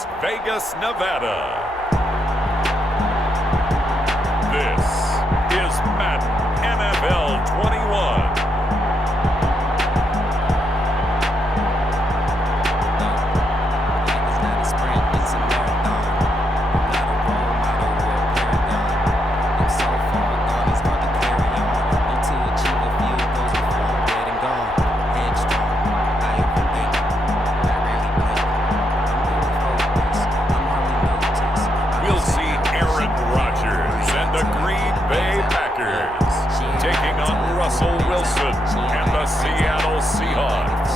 Las Vegas, Nevada. This is Madden NFL 21. Russell Wilson and the Seattle Seahawks.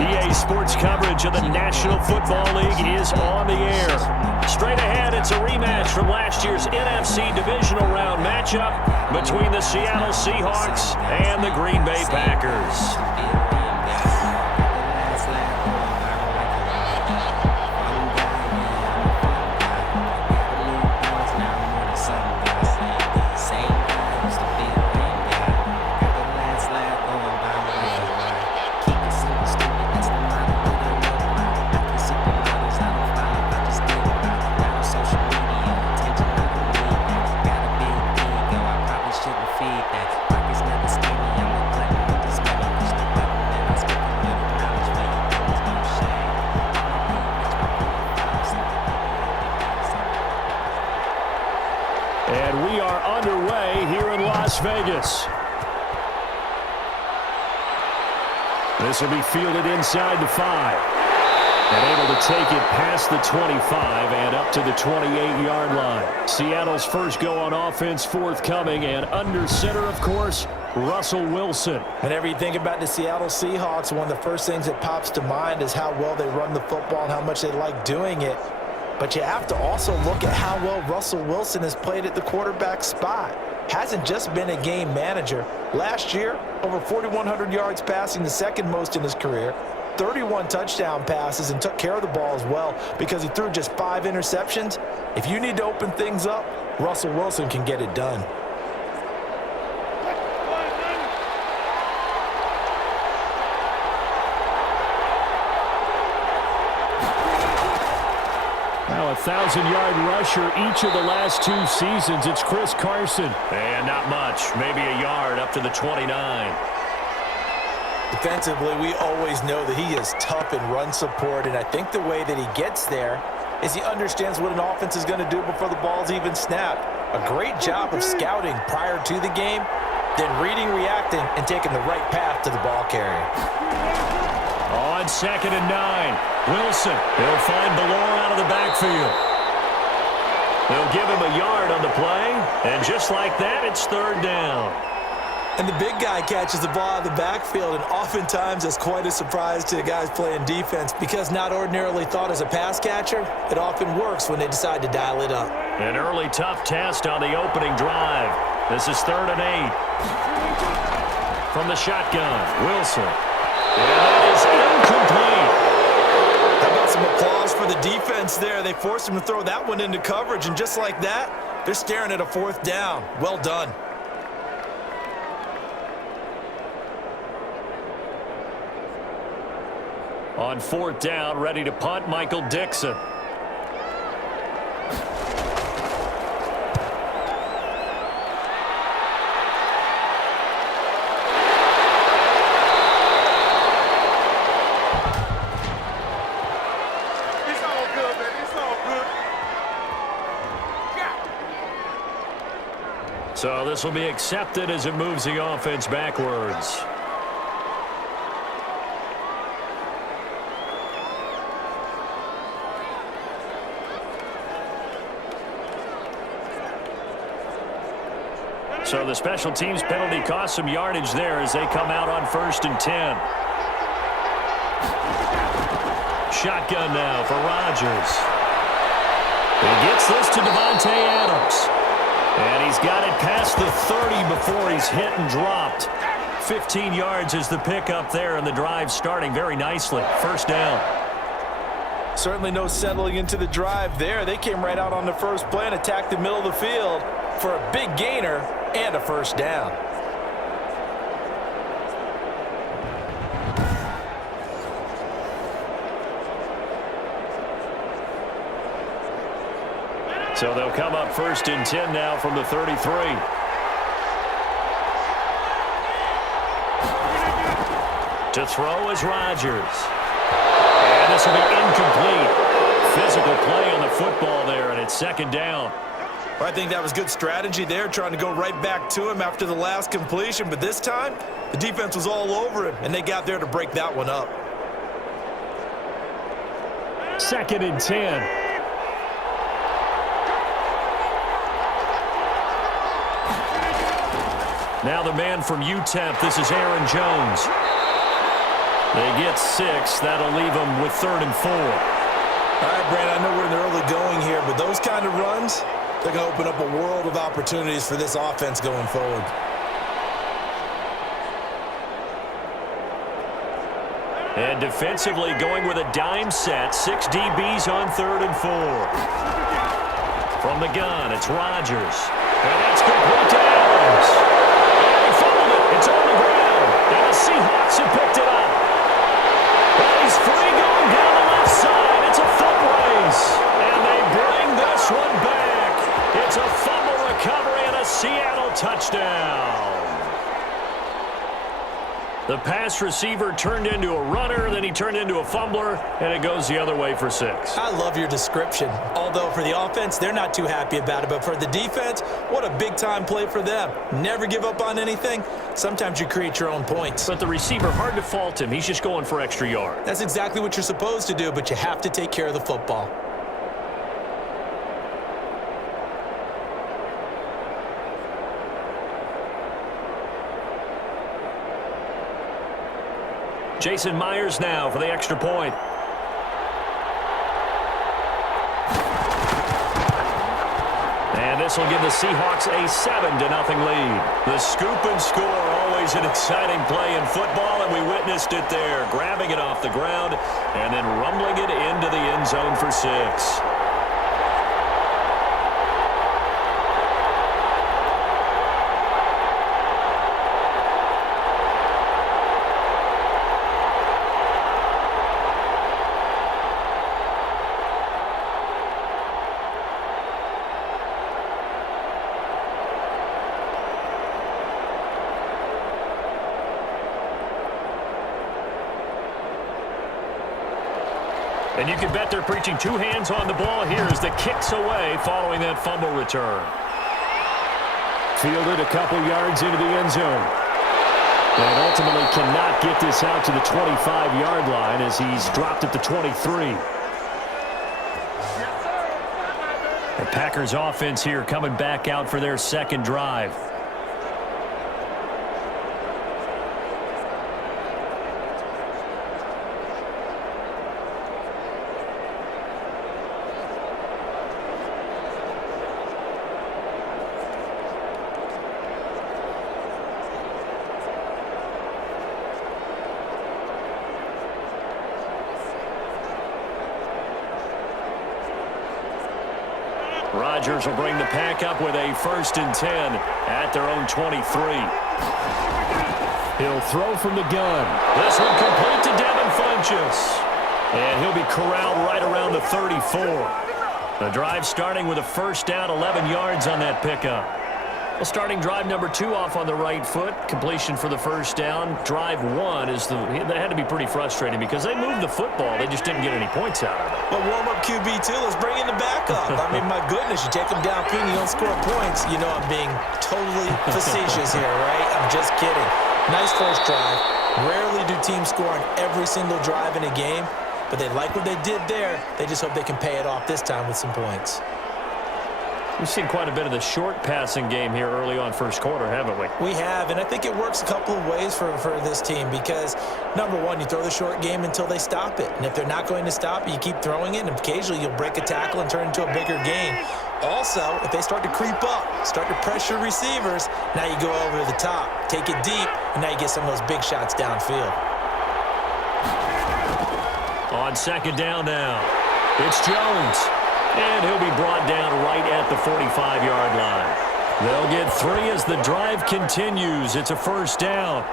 EA Sports coverage of the National Football League is on the air. Straight ahead, it's a rematch from last year's NFC Divisional Round matchup between the Seattle Seahawks and the Green Bay Packers. And we are underway here in Las Vegas. This will be fielded inside the 5. And able to take it past the 25 and up to the 28-yard line. Seattle's first go on offense forthcoming, and under center, of course, Russell Wilson. Whenever you think about the Seattle Seahawks, one of the first things that pops to mind is how well they run the football and how much they like doing it. But you have to also look at how well Russell Wilson has played at the quarterback spot. Hasn't just been a game manager. Last year, over 4,100 yards passing, the second most in his career. 31 touchdown passes, and took care of the ball as well because he threw just 5 interceptions. If you need to open things up, Russell Wilson can get it done. Now a 1,000-yard rusher each of the last 2 seasons. It's Chris Carson. And not much, maybe a yard up to the 29. Defensively, we always know that he is tough in run support, and I think the way that he gets there is he understands what an offense is going to do before the ball's even snapped. A great job of scouting prior to the game, then reading, reacting, and taking the right path to the ball carrier. On 2nd and 9, Wilson. He'll find Ballore out of the backfield. They'll give him a yard on the play, and just like that, it's 3rd down. And the big guy catches the ball out of the backfield, and oftentimes that's quite a surprise to the guys playing defense because not ordinarily thought as a pass catcher, it often works when they decide to dial it up. An early tough test on the opening drive. This is 3rd and 8. From the shotgun, Wilson. And that is incomplete. How about some applause for the defense there? They forced him to throw that one into coverage, and just like that, they're staring at a 4th down. Well done. On 4th down, ready to punt, Michael Dixon. It's all good, man. It's all good. Yeah. So this will be accepted as it moves the offense backwards. So the special teams penalty cost some yardage there as they come out on 1st and 10. Shotgun now for Rodgers. He gets this to Davante Adams. And he's got it past the 30 before he's hit and dropped. 15 yards is the pickup there, and the drive starting very nicely. 1st down. Certainly no settling into the drive there. They came right out on the first play and attacked the middle of the field for a big gainer and a 1st down. So they'll come up 1st and 10 now from the 33. To throw is Rodgers. And this will be incomplete. Physical play on the football there, and it's 2nd down. I think that was good strategy there, trying to go right back to him after the last completion. But this time, the defense was all over him, and they got there to break that one up. 2nd and 10. Now the man from UTEP, this is Aaron Jones. They get 6. That'll leave them with 3rd and 4. All right, Brandon, I know we're in the early going here, but those kind of runs, they're going to open up a world of opportunities for this offense going forward. And defensively going with a dime set. 6 DBs on 3rd and 4. From the gun, it's Rodgers. And that's complete to Adams. And he fumbled it. It's on the ground. And the Seahawks have picked it up. And he's free going down the left side. It's a foot race. And they bring this one back. It's a fumble recovery and a Seattle touchdown. The pass receiver turned into a runner, then he turned into a fumbler, and it goes the other way for 6. I love your description. Although for the offense, they're not too happy about it. But for the defense, what a big-time play for them. Never give up on anything. Sometimes you create your own points. But the receiver, hard to fault him. He's just going for extra yard. That's exactly what you're supposed to do, but you have to take care of the football. Jason Myers now for the extra point. And this will give the Seahawks a 7-0 lead. The scoop and score, always an exciting play in football, and we witnessed it there. Grabbing it off the ground and then rumbling it into the end zone for 6. And you can bet they're preaching 2 hands on the ball here as the kick's away following that fumble return. Fielded a couple yards into the end zone. And ultimately cannot get this out to the 25-yard line as he's dropped at the 23. The Packers offense here coming back out for their 2nd drive. Rodgers will bring the pack up with a 1st and 10 at their own 23. He'll throw from the gun. This one complete to Devin Funchess. And he'll be corralled right around the 34. The drive starting with a 1st down, 11 yards on that pickup. Well, starting drive number 2 off on the right foot. Completion for the 1st down. Drive 1 is that had to be pretty frustrating because they moved the football. They just didn't get any points out of it. But warm-up QB2, let's bring in the backup. I mean, my goodness, you take them downfield and you don't score points. You know I'm being totally facetious here, right? I'm just kidding. Nice first drive. Rarely do teams score on every single drive in a game, but they like what they did there. They just hope they can pay it off this time with some points. We've seen quite a bit of the short passing game here early on 1st quarter, haven't we? We have, and I think it works a couple of ways for this team because, number one, you throw the short game until they stop it. And if they're not going to stop it, you keep throwing it, and occasionally you'll break a tackle and turn it into a bigger game. Also, if they start to creep up, start to pressure receivers, now you go over the top, take it deep, and now you get some of those big shots downfield. On 2nd down now, it's Jones. And he'll be brought down right at the 45-yard line. They'll get 3 as the drive continues. It's a 1st down.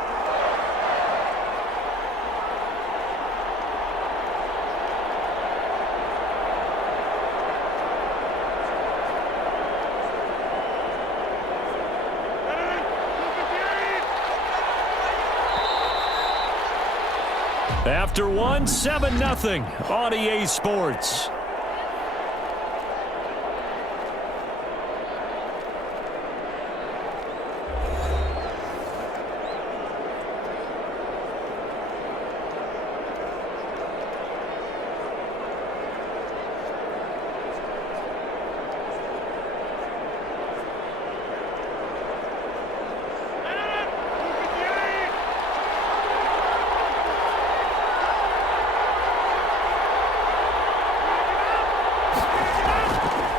After one, 7-0 on EA Sports.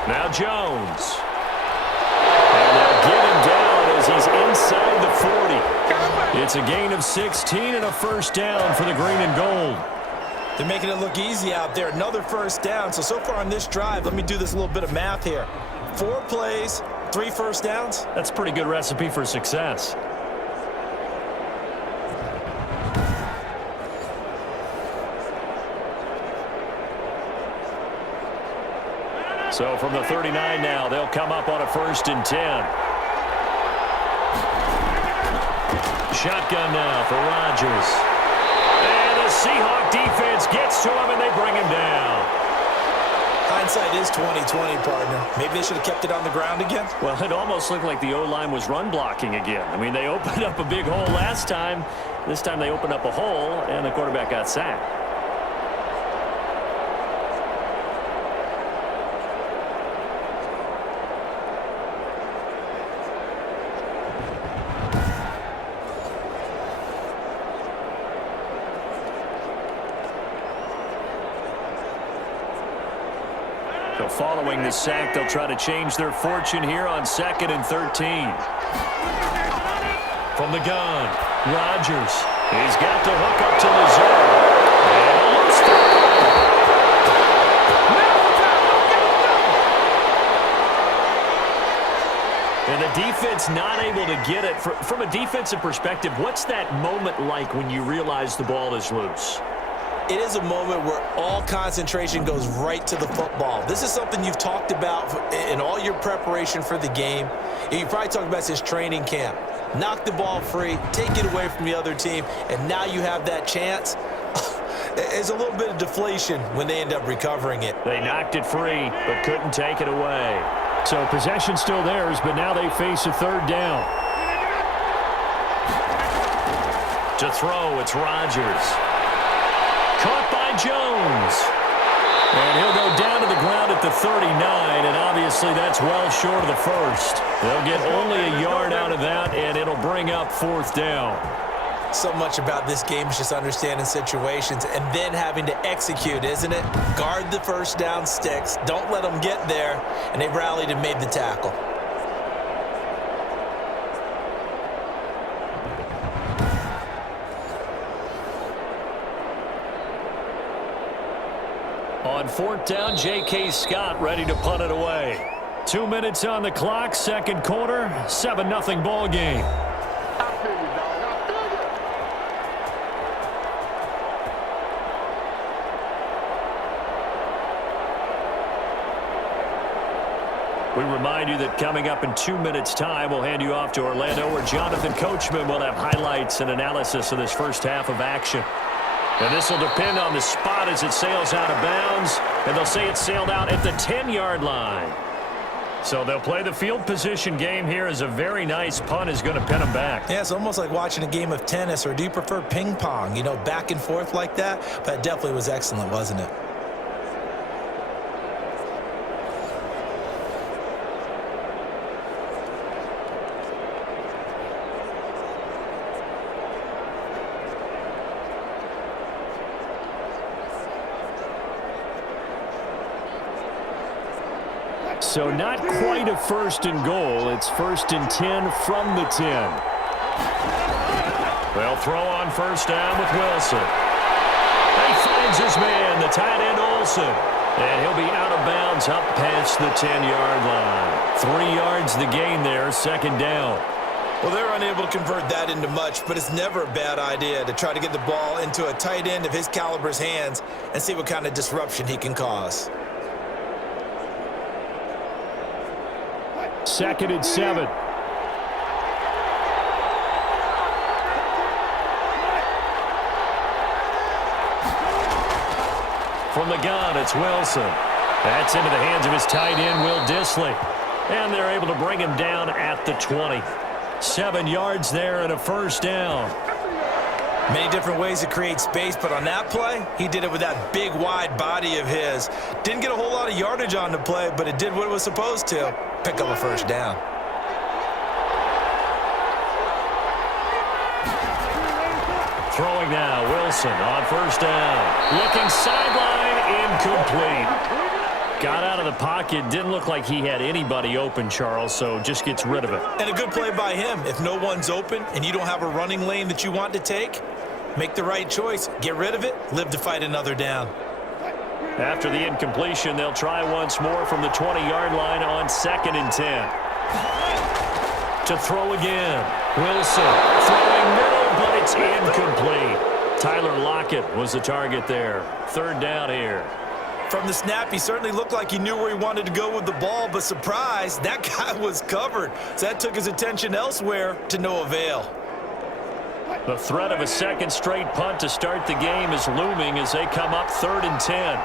Now Jones. And they'll get him down as he's inside the 40. It's a gain of 16 and a first down for the green and gold. They're making it look easy out there. Another first down. So far on this drive, let me do this little bit of math here. 4 plays, 3 first downs. That's a pretty good recipe for success. So from the 39 now, they'll come up on a 1st and 10. Shotgun now for Rodgers. And the Seahawk defense gets to him, and they bring him down. Hindsight is 20/20, partner. Maybe they should have kept it on the ground again. Well, it almost looked like the O-line was run blocking again. I mean, they opened up a big hole last time. This time they opened up a hole, and the quarterback got sacked. So following the sack, they'll try to change their fortune here on 2nd and 13. From the gun, Rodgers. He's got to hook up to Lazard. And a loose throw. And the defense not able to get it. From a defensive perspective, what's that moment like when you realize the ball is loose? It is a moment where all concentration goes right to the football. This is something you've talked about in all your preparation for the game. You probably talked about this training camp. Knock the ball free, take it away from the other team, and now you have that chance. There's a little bit of deflation when they end up recovering it. They knocked it free, but couldn't take it away. So possession still theirs, but now they face a 3rd down. To throw, it's Rodgers. Caught by Jones. And he'll go down to the ground at the 39, and obviously that's well short of the first. They'll get only a yard out of that, and it'll bring up 4th down. So much about this game is just understanding situations and then having to execute, isn't it? Guard the first down sticks. Don't let them get there, and they rallied and made the tackle. On 4th down, J.K. Scott ready to punt it away. 2 minutes on the clock, 2nd quarter, 7-0 ball game. We remind you that coming up in 2 minutes' time, we'll hand you off to Orlando, where Jonathan Coachman will have highlights and analysis of this first half of action. And this will depend on the spot as it sails out of bounds. And they'll say it sailed out at the 10-yard line. So they'll play the field position game here as a very nice punt is going to pin them back. Yeah, it's almost like watching a game of tennis, or do you prefer ping pong? You know, back and forth like that? But it definitely was excellent, wasn't it? So not quite a 1st and goal. It's 1st and 10 from the 10. They'll throw on 1st down with Wilson. He finds his man, the tight end Olsen. And he'll be out of bounds up past the 10-yard line. 3 yards the gain there, 2nd down. Well, they're unable to convert that into much, but it's never a bad idea to try to get the ball into a tight end of his caliber's hands and see what kind of disruption he can cause. 2nd and 7. From the gun, it's Wilson. That's into the hands of his tight end, Will Dissly. And they're able to bring him down at the 20. 7 yards there and a first down. Many different ways to create space, but on that play, he did it with that big, wide body of his. Didn't get a whole lot of yardage on the play, but it did what it was supposed to. Pick up a first down. Throwing now, Wilson on first down. Looking sideline, incomplete. Got out of the pocket, didn't look like he had anybody open, Charles, so just gets rid of it. And a good play by him. If no one's open and you don't have a running lane that you want to take, make the right choice. Get rid of it, live to fight another down. After the incompletion, they'll try once more from the 20-yard line on 2nd and 10. To throw again. Wilson throwing middle, but it's incomplete. Tyler Lockett was the target there. 3rd down here. From the snap, he certainly looked like he knew where he wanted to go with the ball, but surprise, that guy was covered. So that took his attention elsewhere to no avail. The threat of a second straight punt to start the game is looming as they come up 3rd and 10.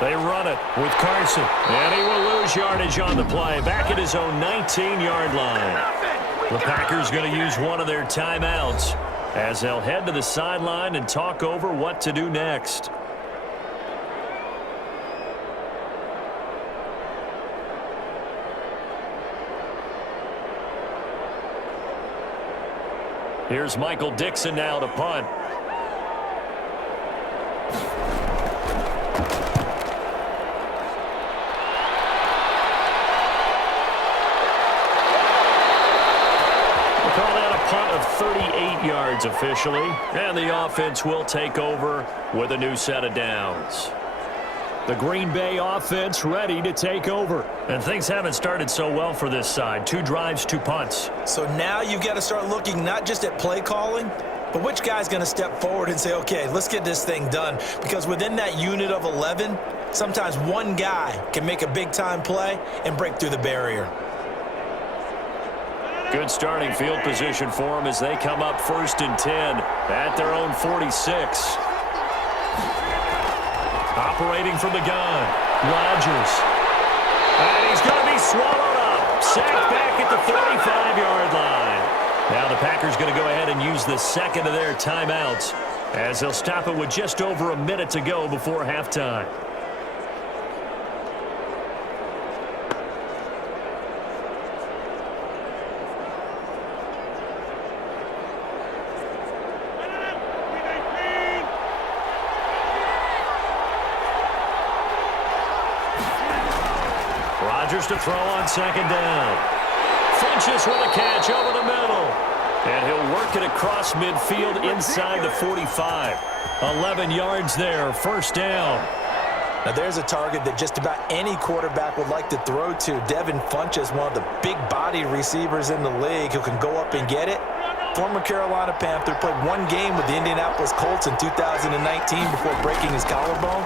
They run it with Carson, and he will lose yardage on the play. Back at his own 19-yard line. The Packers going to use one of their timeouts as they'll head to the sideline and talk over what to do next. Here's Michael Dixon now to punt. Call that a punt of 38 yards officially, and the offense will take over with a new set of downs. The Green Bay offense ready to take over. And things haven't started so well for this side. 2 drives, 2 punts. So now you've got to start looking not just at play calling, but which guy's going to step forward and say, okay, let's get this thing done. Because within that unit of 11, sometimes one guy can make a big-time play and break through the barrier. Good starting field position for them as they come up 1st and 10 at their own 46. Operating from the gun, Rodgers. And he's going to be swallowed up. Sacked back at the 35-yard line. Now the Packers going to go ahead and use the second of their timeouts as they'll stop it with just over a minute to go before halftime. Rodgers to throw on 2nd down. Funches with a catch over the middle. And he'll work it across midfield inside the 45. 11 yards there, 1st down. Now there's a target that just about any quarterback would like to throw to. Devin Funches, one of the big-bodied receivers in the league who can go up and get it. Former Carolina Panther, played 1 game with the Indianapolis Colts in 2019 before breaking his collarbone.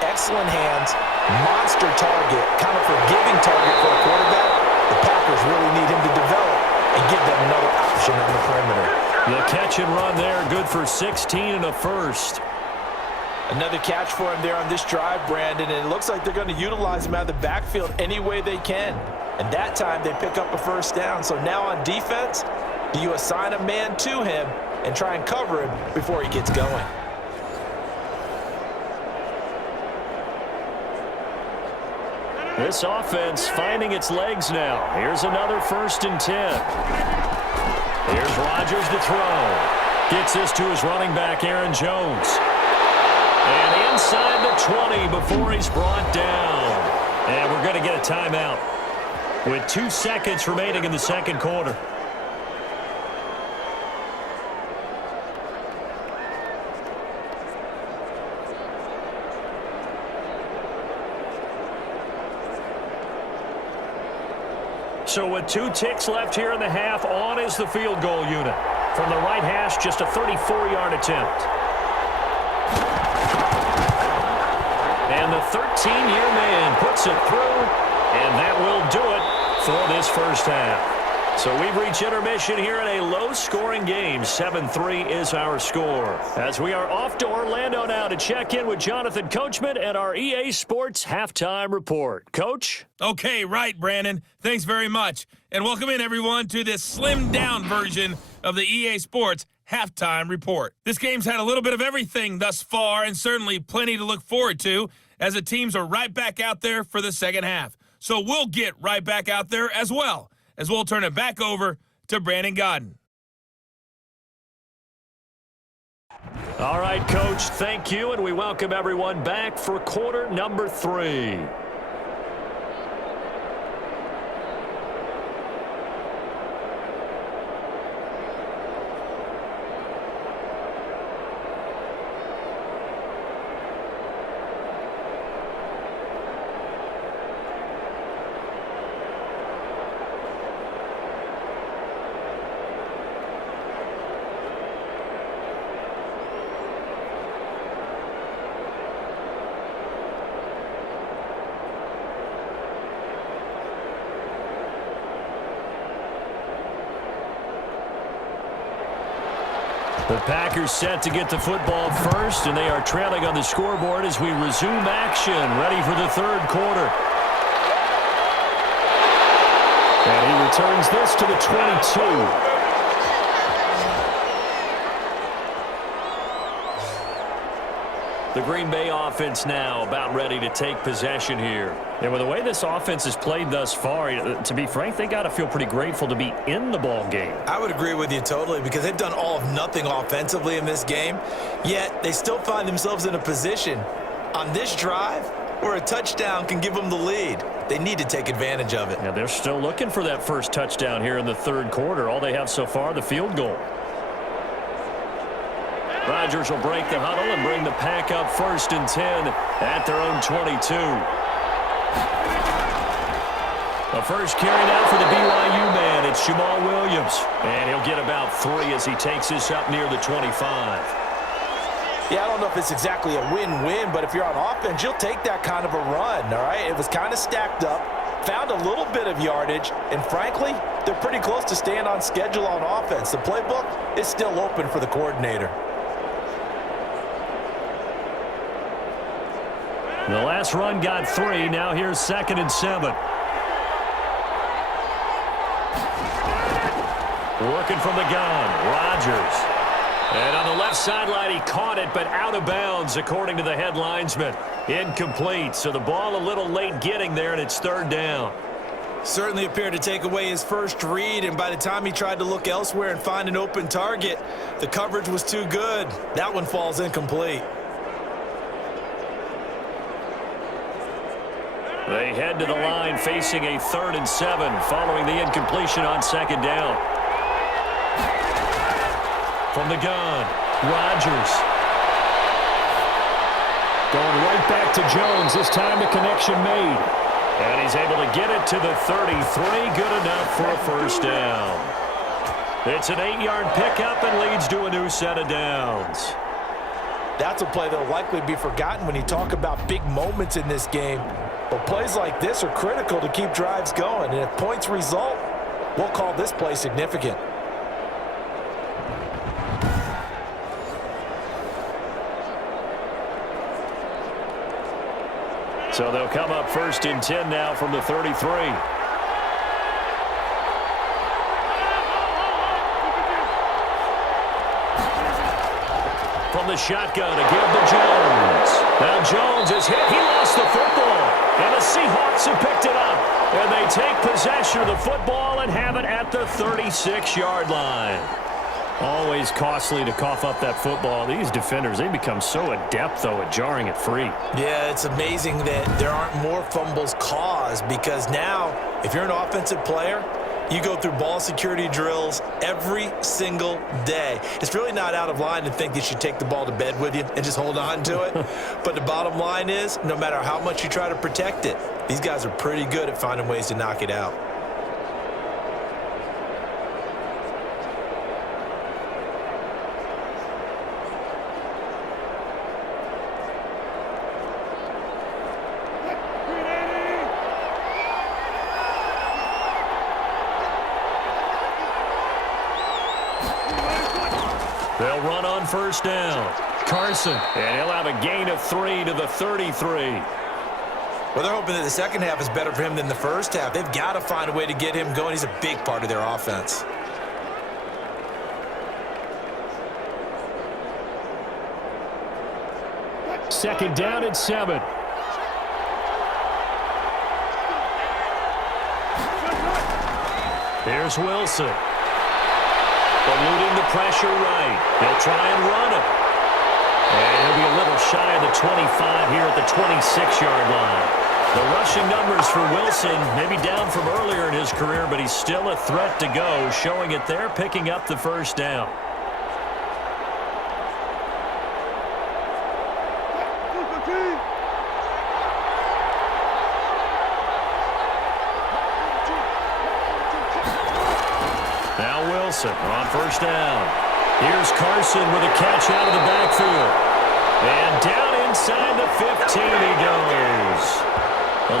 Excellent hands, monster target, kind of forgiving target for a quarterback. The Packers really need him to develop and give them another option on the perimeter. The catch and run there, good for 16 and a first. Another catch for him there on this drive, Brandon, and it looks like they're going to utilize him out of the backfield any way they can. And that time they pick up a first down. So now on defense, do you assign a man to him and try and cover him before he gets going? This offense finding its legs now. Here's another 1st and 10. Here's Rodgers to throw. Gets this to his running back, Aaron Jones. And inside the 20 before he's brought down. And we're going to get a timeout with 2 seconds remaining in the 2nd quarter. So with 2 ticks left here in the half, on is the field goal unit. From the right hash, just a 34-yard attempt. And the 13-year man puts it through, and that will do it for this first half. So we've reached intermission here in a low-scoring game. 7-3 is our score. As we are off to Orlando now to check in with Jonathan Coachman and our EA Sports Halftime Report. Coach? Okay, right, Brandon. Thanks very much. And welcome in, everyone, to this slimmed-down version of the EA Sports Halftime Report. This game's had a little bit of everything thus far, and certainly plenty to look forward to, as the teams are right back out there for the second half. So we'll get right back out there as well, as we'll turn it back over to Brandon Godden. All right, Coach, thank you, and we welcome everyone back for quarter number 3. The Packers set to get the football first, and they are trailing on the scoreboard as we resume action, ready for the third quarter. And he returns this to the 22. The Green Bay offense now about ready to take possession here. And with the way this offense has played thus far, to be frank, they got to feel pretty grateful to be in the ball game. I would agree with you totally, because they've done all of nothing offensively in this game, yet they still find themselves in a position on this drive where a touchdown can give them the lead. They need to take advantage of it. Yeah, they're still looking for that first touchdown here in the third quarter. All they have so far, the field goal. Rodgers will break the huddle and bring the Pack up 1st and 10 at their own 22. The first carry now for the BYU man. It's Jamal Williams. And he'll get about 3 as he takes this up near the 25. Yeah, I don't know if it's exactly a win-win, but if you're on offense, you'll take that kind of a run, all right? It was kind of stacked up, found a little bit of yardage, and frankly, they're pretty close to staying on schedule on offense. The playbook is still open for the coordinator. The last run got 3. Now here's 2nd and 7. Working from the gun, Rodgers. And on the left sideline, he caught it, but out of bounds, according to the head linesman. Incomplete, so the ball a little late getting there, and it's 3rd down. Certainly appeared to take away his first read, and by the time he tried to look elsewhere and find an open target, the coverage was too good. That one falls incomplete. They head to the line facing a 3rd and 7 following the incompletion on 2nd down. From the gun, Rodgers. Going right back to Jones. This time the connection made. And he's able to get it to the 33. Good enough for a 1st down. It's an 8-yard pickup and leads to a new set of downs. That's a play that will likely be forgotten when you talk about big moments in this game. But plays like this are critical to keep drives going. And if points result, we'll call this play significant. So they'll come up 1st and 10 now from the 33. From the shotgun to give to Jones. Now Jones is hit. He lost the football. And the Seahawks have picked it up. And they take possession of the football and have it at the 36-yard line. Always costly to cough up that football. These defenders, they become so adept, though, at jarring it free. Yeah, it's amazing that there aren't more fumbles caused, because now, if you're an offensive player, you go through ball security drills every single day. It's really not out of line to think you should take the ball to bed with you and just hold on to it. But the bottom line is, no matter how much you try to protect it, these guys are pretty good at finding ways to knock it out. run on first down. Carson, and he'll have a gain of 3 to the 33. Well, they're hoping that the second half is better for him than the first half. They've got to find a way to get him going. He's a big part of their offense. Second down and 7. Here's Wilson. Eluding the pressure right. He'll try and run it. And he'll be a little shy of the 25 here at the 26-yard line. The rushing numbers for Wilson maybe down from earlier in his career, but he's still a threat to go, showing it there, picking up the first down. Now Wilson on first down. Here's Carson with a catch out of the backfield. And down inside the 15 he goes.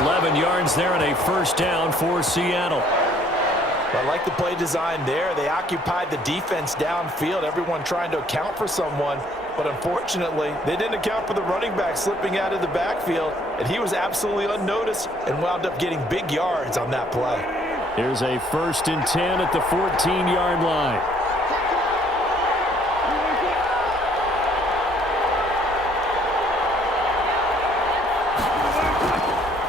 11 yards there and a first down for Seattle. I like the play design there. They occupied the defense downfield, everyone trying to account for someone. But unfortunately, they didn't account for the running back slipping out of the backfield. And he was absolutely unnoticed and wound up getting big yards on that play. Here's a 1st and 10 at the 14-yard line.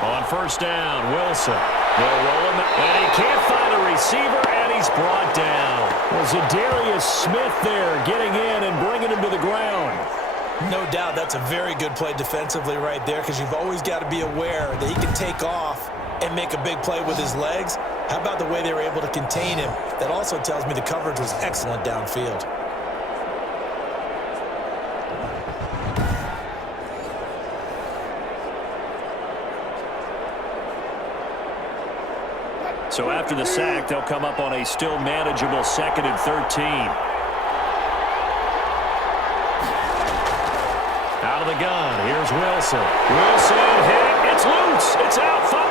On first down, Wilson. They'll roll him, and he can't find a receiver, and he's brought down. Was Zadarius Smith there getting in and bringing him to the ground? No doubt that's a very good play defensively right there, because you've always got to be aware that he can take off and make a big play with his legs. How about the way they were able to contain him? That also tells me the coverage was excellent downfield. So after the sack, they'll come up on a still manageable 2nd and 13. Out of the gun, here's Wilson. Wilson hit, it's loose, it's out, fumble.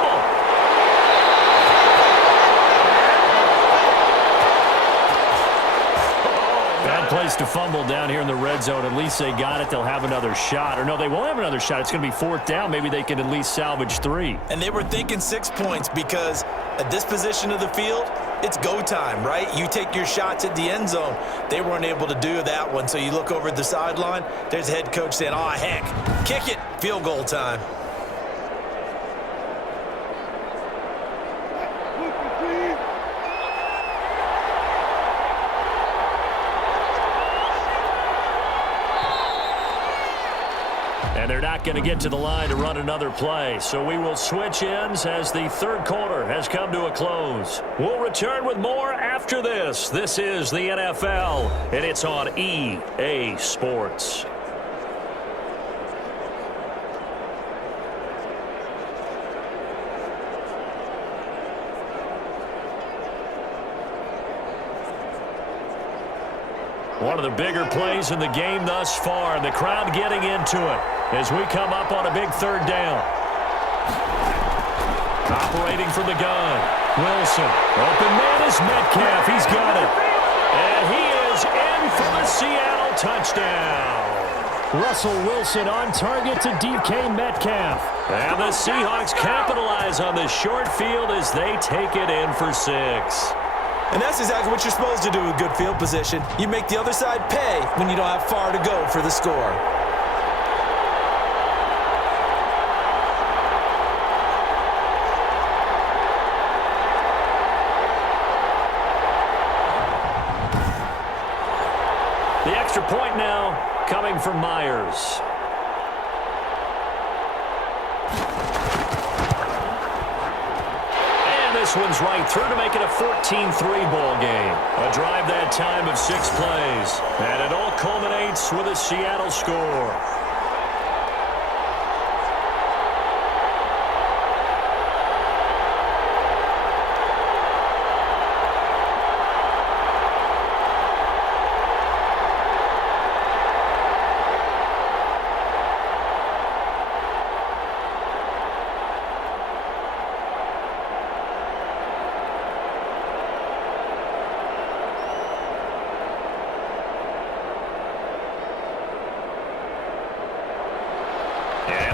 Bad place to fumble down here in the red zone. At least they got it. They'll have another shot. Or no, they won't have another shot. It's going to be 4th down. Maybe they can at least salvage 3. And they were thinking 6 points because at this position of the field, it's go time, right? You take your shots at the end zone. They weren't able to do that one. So you look over at the sideline, there's the head coach saying, oh, heck, kick it, field goal time. And they're not going to get to the line to run another play. So we will switch ends as the 3rd quarter has come to a close. We'll return with more after this. This is the NFL, and it's on EA Sports. One of the bigger plays in the game thus far, and the crowd getting into it as we come up on a big 3rd down. Operating from the gun, Wilson. Open man is Metcalf. He's got it. And he is in for the Seattle touchdown. Russell Wilson on target to DK Metcalf. And the Seahawks capitalize on the short field as they take it in for 6. And that's exactly what you're supposed to do with good field position. You make the other side pay when you don't have far to go for the score. The extra point now coming from Myers. This one's right through to make it a 14-3 ball game. A drive that time of 6 plays. And it all culminates with a Seattle score.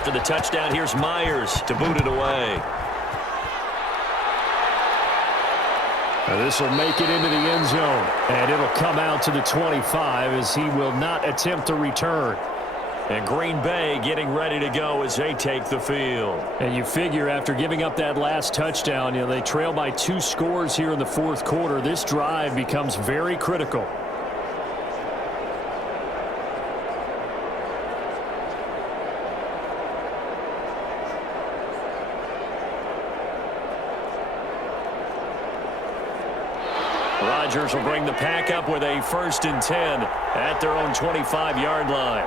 After the touchdown, here's Myers to boot it away. This will make it into the end zone, and it'll come out to the 25 as he will not attempt to return. And Green Bay getting ready to go as they take the field. And you figure after giving up that last touchdown, they trail by 2 scores here in the fourth quarter. This drive becomes very critical. Rodgers will bring the pack up with a 1st and 10 at their own 25-yard line.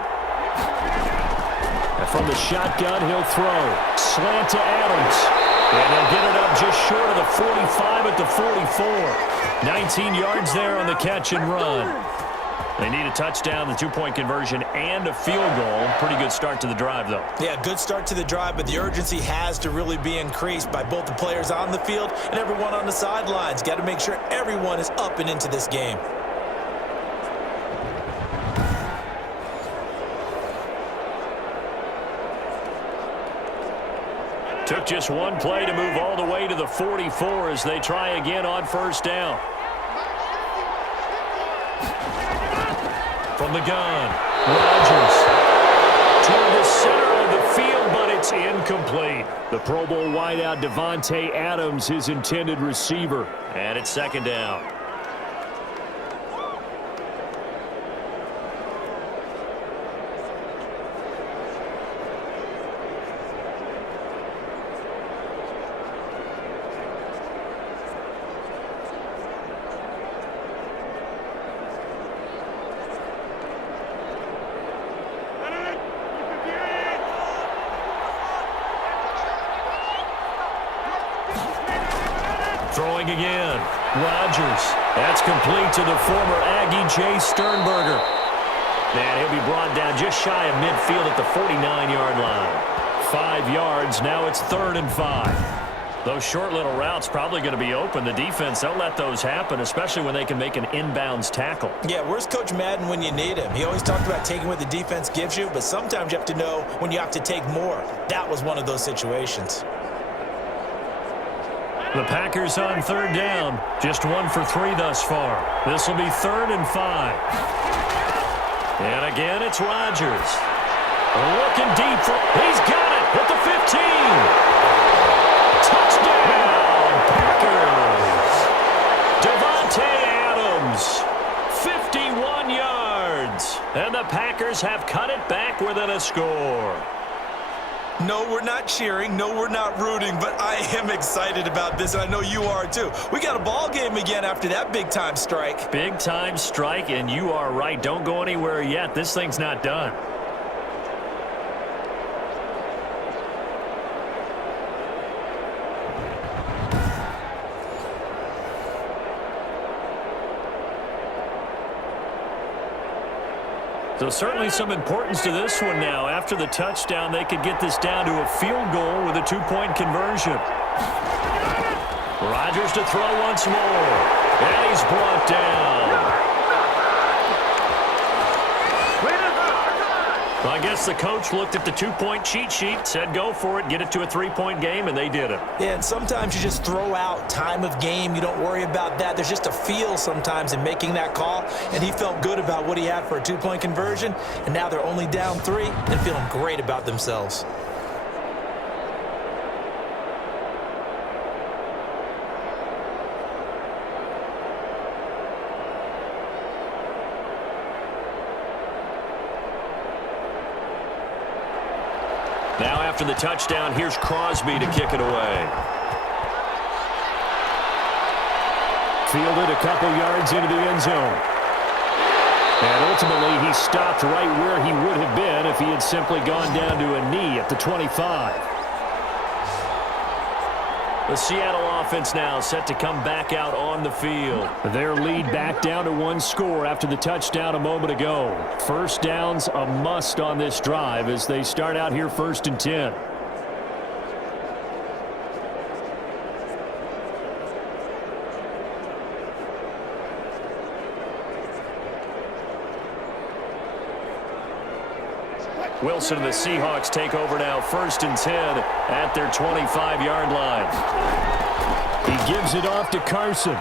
And from the shotgun, he'll throw. Slant to Adams. And they'll get it up just short of the 45 at the 44. 19 yards there on the catch and run. They need a touchdown, the 2-point conversion, and a field goal. Pretty good start to the drive, though. Yeah, good start to the drive, but the urgency has to really be increased by both the players on the field and everyone on the sidelines. Got to make sure everyone is up and into this game. Took just one play to move all the way to the 44 as they try again on 1st down. From the gun, Rodgers to the center of the field, but it's incomplete. The Pro Bowl wideout Devontae Adams, his intended receiver. And it's 2nd down. Throwing again. Rodgers. That's complete to the former Aggie Jay Sternberger. And he'll be brought down just shy of midfield at the 49-yard line. 5 yards. Now it's 3rd and 5. Those short little routes probably going to be open. The defense, they'll let those happen, especially when they can make an inbounds tackle. Yeah, where's Coach Madden when you need him? He always talked about taking what the defense gives you, but sometimes you have to know when you have to take more. That was one of those situations. The Packers on 3rd down. Just 1 for 3 thus far. This will be 3rd and 5. And again, it's Rodgers. Looking deep. He's got it at the 15. Touchdown, Packers. Devontae Adams, 51 yards. And the Packers have cut it back within a score. No, we're not cheering. No, we're not rooting, but I am excited about this, and I know you are too. We got a ball game again after that big-time strike. Big-time strike, and you are right. Don't go anywhere yet. This thing's not done. So certainly some importance to this one now. After the touchdown, they could get this down to a field goal with a 2-point conversion. Rodgers to throw once more. And he's brought down. Well, I guess the coach looked at the 2-point cheat sheet, said go for it, get it to a 3-point game, and they did it. Yeah, and sometimes you just throw out time of game. You don't worry about that. There's just a feel sometimes in making that call, and he felt good about what he had for a 2-point conversion, and now they're only down 3 and feeling great about themselves. Now after the touchdown, here's Crosby to kick it away. Fielded a couple yards into the end zone. And ultimately, he stopped right where he would have been if he had simply gone down to a knee at the 25. The Seattle offense now set to come back out on the field. Their lead back down to 1 score after the touchdown a moment ago. 1st downs a must on this drive as they start out here 1st and 10. Wilson and the Seahawks take over now, 1st and 10 at their 25-yard line. He gives it off to Carson.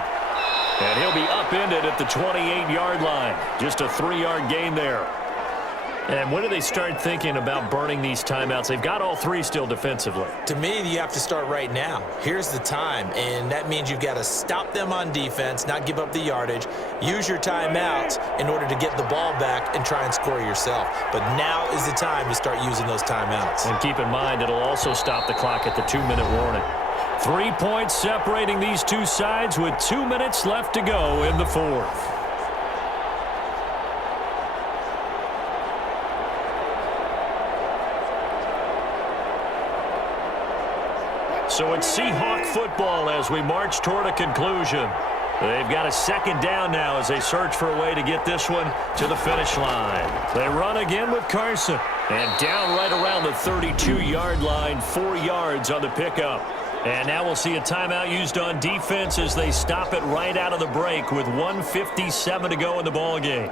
And he'll be upended at the 28-yard line. Just a 3-yard gain there. And when do they start thinking about burning these timeouts? They've got all 3 still defensively. To me, you have to start right now. Here's the time, and that means you've got to stop them on defense, not give up the yardage, use your timeouts in order to get the ball back and try and score yourself. But now is the time to start using those timeouts. And keep in mind, it'll also stop the clock at the 2-minute warning. 3 points separating these two sides with 2 minutes left to go in the 4th. So it's Seahawk football as we march toward a conclusion. They've got a 2nd down now as they search for a way to get this one to the finish line. They run again with Carson. And down right around the 32-yard line, 4 yards on the pickup. And now we'll see a timeout used on defense as they stop it right out of the break with 1:57 to go in the ballgame.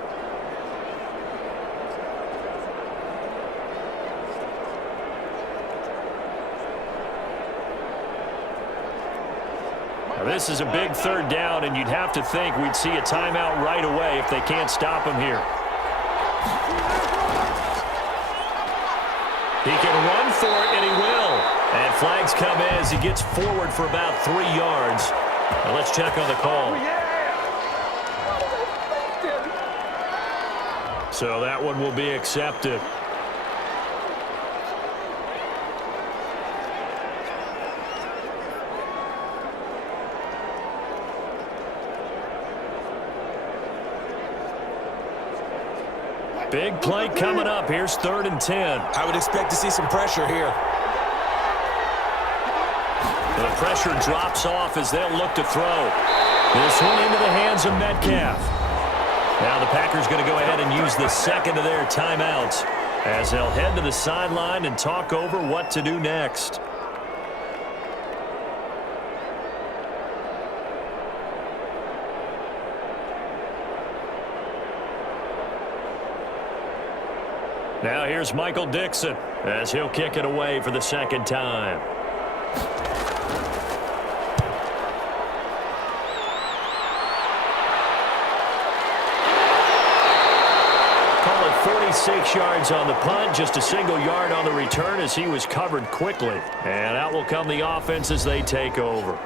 This is a big 3rd down, and you'd have to think we'd see a timeout right away if they can't stop him here. He can run for it, and he will. And flags come in as he gets forward for about 3 yards. Now let's check on the call. So that one will be accepted. Big play coming up. Here's 3rd and 10. I would expect to see some pressure here. The pressure drops off as they'll look to throw. This one into the hands of Metcalf. Now the Packers going to go ahead and use the 2nd of their timeouts as they'll head to the sideline and talk over what to do next. Now here's Michael Dixon as he'll kick it away for the 2nd time. Call it 46 yards on the punt, just a single yard on the return as he was covered quickly. And out will come the offense as they take over.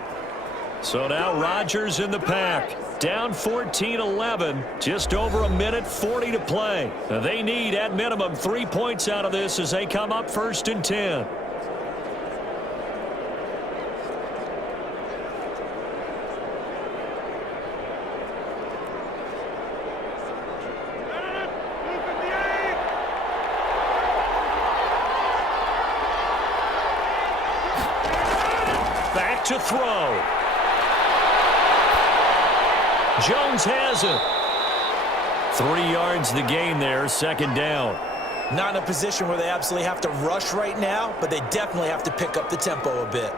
So now Rodgers in the pack. Down 14-11, just over 1:40 to play. They need, at minimum, 3 points out of this as they come up 1st and 10. Back to throw. Jones has it. 3 yards the gain there, 2nd down. Not in a position where they absolutely have to rush right now, but they definitely have to pick up the tempo a bit.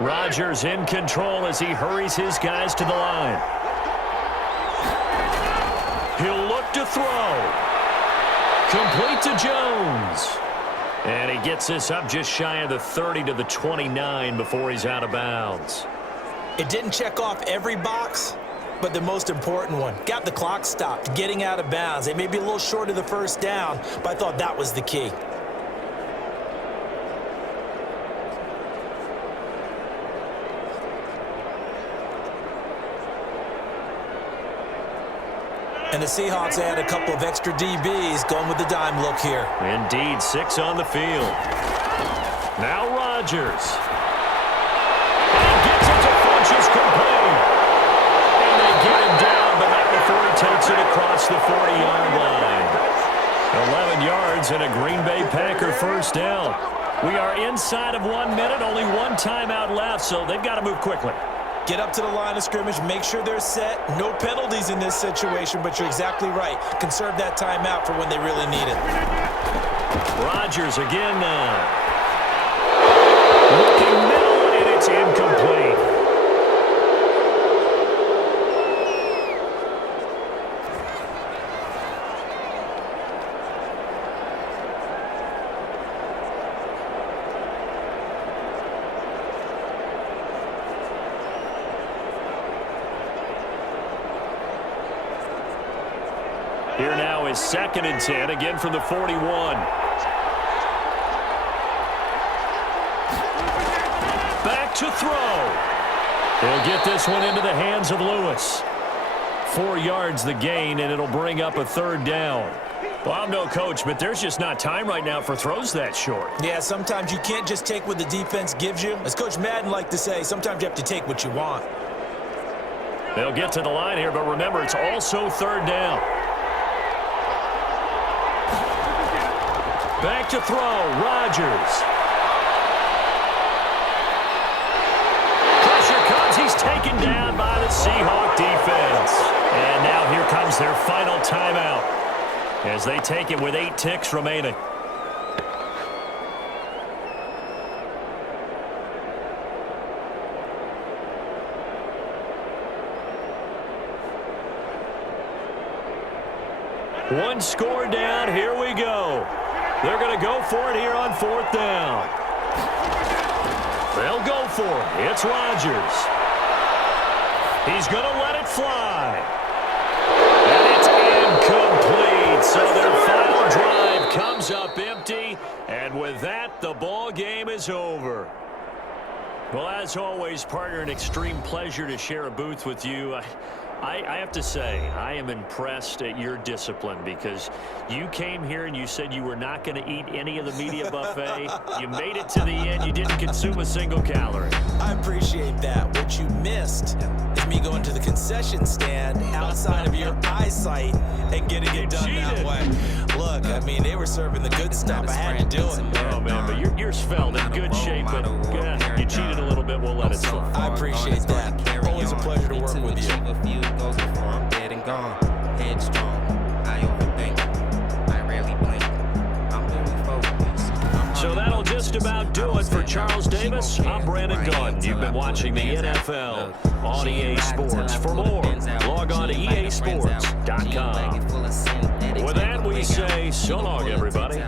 Rodgers in control as he hurries his guys to the line. He'll look to throw. Complete to Jones. And he gets this up just shy of the 30 to the 29 before he's out of bounds. It didn't check off every box, but the most important one. Got the clock stopped, getting out of bounds. They may be a little short of the 1st down, but I thought that was the key. And the Seahawks add a couple of extra DBs going with the dime look here. Indeed, 6 on the field. Now Rodgers. And he gets it to Funchess complete. And they get him down, but not before he takes it across the 40-yard line. 11 yards and a Green Bay Packer 1st down. We are inside of 1 minute, only 1 timeout left, so they've got to move quickly. Get up to the line of scrimmage, make sure they're set. No penalties in this situation, but you're exactly right. Conserve that timeout for when they really need it. Rodgers again now. Looking middle, and it's incomplete. Here now is 2nd and 10, again from the 41. Back to throw. He'll get this one into the hands of Lewis. 4 yards the gain, and it'll bring up a 3rd down. Well, I'm no coach, but there's just not time right now for throws that short. Yeah, sometimes you can't just take what the defense gives you. As Coach Madden liked to say, sometimes you have to take what you want. They'll get to the line here, but remember, it's also 3rd down. Back to throw, Rodgers. Pressure comes, he's taken down by the Seahawk defense. And now here comes their final timeout as they take it with 8 ticks remaining. One score down, here we go. They're going to go for it here on 4th down. They'll go for it. It's Rodgers. He's going to let it fly. And it's incomplete. So their final drive comes up empty. And with that, the ball game is over. Well, as always, partner, an extreme pleasure to share a booth with you. I have to say, I am impressed at your discipline because you came here and you said you were not going to eat any of the media buffet. You made it to the end. You didn't consume a single calorie. I appreciate that. What you missed is me going to the concession stand outside of your eyesight and getting it done that way. Look, I mean, they were serving the good stuff. I had to do it. Oh, man, but you're svelte in good shape, but you cheated a little bit. We'll let it slide. I appreciate that. Always a pleasure to work with you. Goes before I'm dead and gone. Headstrong, I overthink. I rarely blink. I'm very focused. So that'll just about do it for Charles Davis. I'm Brandon Gaudin. You've been watching the NFL on EA Sports. For more, log on to easports.com. With that, we say so long, everybody.